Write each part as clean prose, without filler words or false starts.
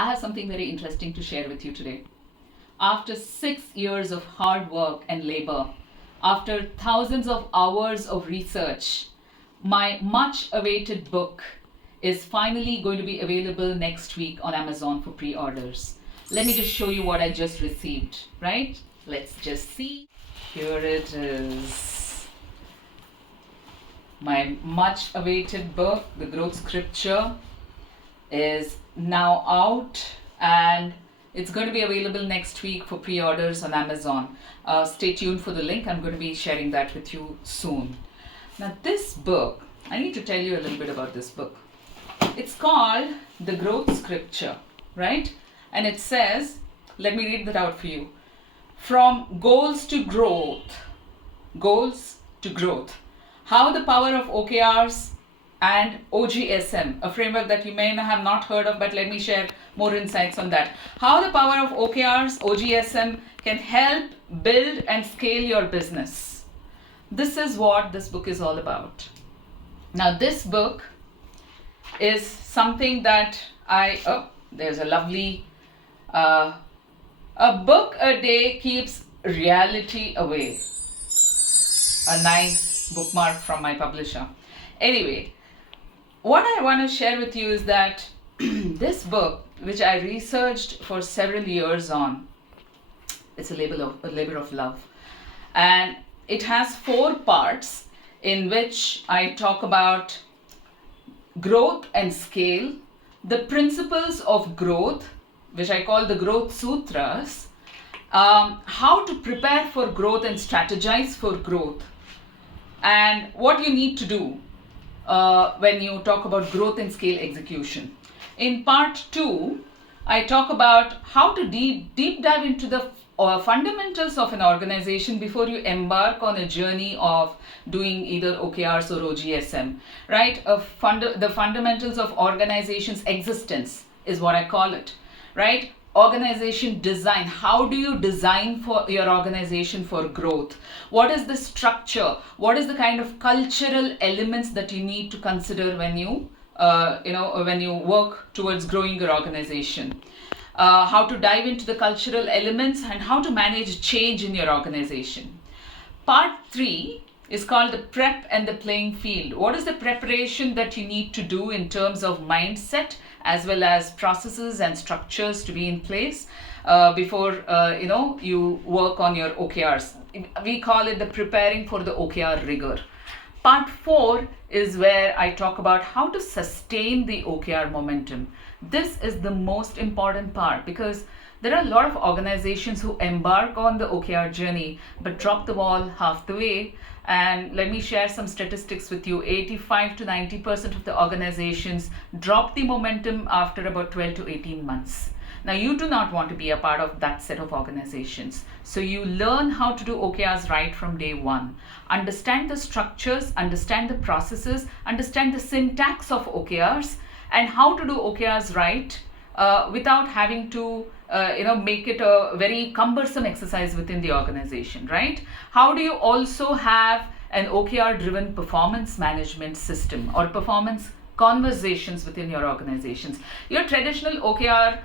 I have something very interesting to share with you today. After 6 years of hard work and labor, after thousands of hours of research, my much awaited book is finally going to be available next week on Amazon for pre orders. Let me just show you what I just received, right? Let's just see. Here it is. My much awaited book, The Growth Scripture, is now out and it's going to be available next week for pre-orders on Amazon. Stay tuned for the link. I'm going to be sharing that with you soon. Now this book, I need to tell you a little bit about this book. It's called The Growth Scripture, right? And it says, let me read that out for you. From goals to growth, how the power of OKRs and OGSM, a framework that you may have not heard of, but let me share more insights on that. How the power of OKRs, OGSM can help build and scale your business. This is what this book is all about. Now this book is something that there's a lovely, a book a day keeps reality away. A nice bookmark from my publisher. Anyway, what I want to share with you is that this book, which I researched for several years on, it's a labor of love. And it has 4 parts in which I talk about growth and scale, the principles of growth, which I call the growth sutras, how to prepare for growth and strategize for growth, and what you need to do when you talk about growth and scale execution. In part 2, I talk about how to deep dive into the fundamentals of an organization before you embark on a journey of doing either OKRs or OGSM, right? The fundamentals of organization's existence is what I call it, right? Organization design. How do you design for your organization for growth? What is the structure? What is the kind of cultural elements that you need to consider when you when you work towards growing your organization? How to dive into the cultural elements and how to manage change in your organization. Part 3 is called the prep and the playing field. What is the preparation that you need to do in terms of mindset as well as processes and structures to be in place before you work on your OKRs. We call it the preparing for the OKR rigor. Part 4 is where I talk about how to sustain the OKR momentum. This is the most important part because there are a lot of organizations who embark on the OKR journey but drop the ball half the way. And let me share some statistics with you. 85 to 90% of the organizations drop the momentum after about 12 to 18 months. Now you do not want to be a part of that set of organizations. So you learn how to do OKRs right from day one. Understand the structures, understand the processes, understand the syntax of OKRs and how to do OKRs right without having to make it a very cumbersome exercise within the organization, right? How do you also have an OKR driven performance management system or performance conversations within your organizations? Your traditional OKR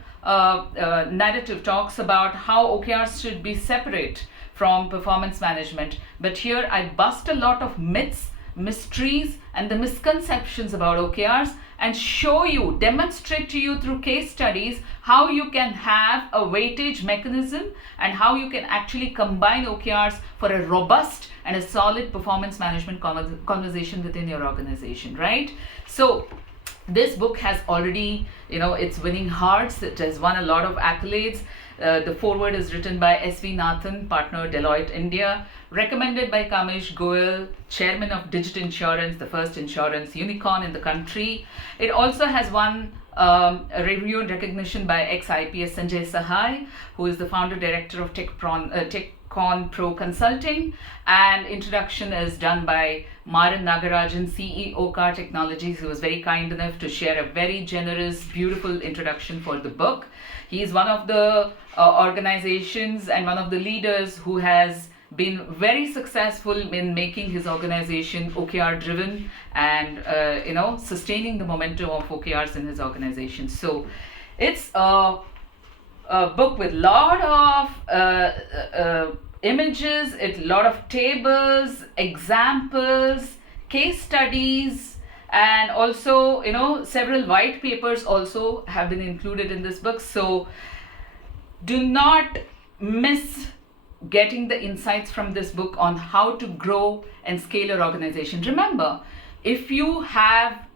narrative talks about how OKRs should be separate from performance management, but here I bust a lot of myths, mysteries and the misconceptions about OKRs and demonstrate to you through case studies how you can have a weightage mechanism and how you can actually combine OKRs for a robust and a solid performance management conversation within your organization, right? So this book has already, it's winning hearts. It has won a lot of accolades. The foreword is written by S.V. Nathan, partner Deloitte India, recommended by Kamesh Goel, chairman of Digit Insurance, the first insurance unicorn in the country. It also has won a review and recognition by ex-IPS Sanjay Sahai, who is the founder director of TechCon Pro Consulting, and introduction is done by Deepa Nagarajan, CEO Car Technologies, who was very kind enough to share a very generous, beautiful introduction for the book. He is one of the organizations and one of the leaders who has been very successful in making his organization OKR driven and sustaining the momentum of OKRs in his organization. So It's a book with lot of images, a lot of tables, examples, case studies, and also, you know, several white papers also have been included in this book. So do not miss getting the insights from this book on how to grow and scale your organization. Remember, if you have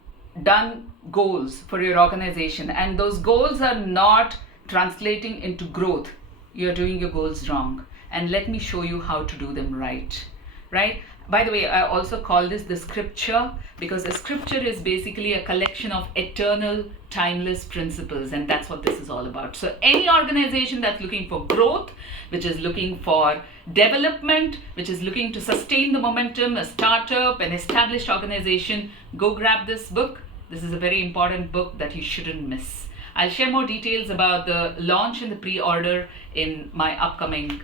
done goals for your organization and those goals are not translating into growth, you're doing your goals wrong. And let me show you how to do them right. Right? By the way, I also call this the scripture, because the scripture is basically a collection of eternal, timeless principles, and that's what this is all about. So any organization that's looking for growth, which is looking for development, which is looking to sustain the momentum, a startup, an established organization, go grab this book. This is a very important book that you shouldn't miss. I'll share more details about the launch and the pre-order in my upcoming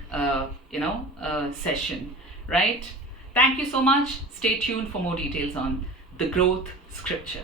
session, right? Thank you so much. Stay tuned for more details on the growth scripture.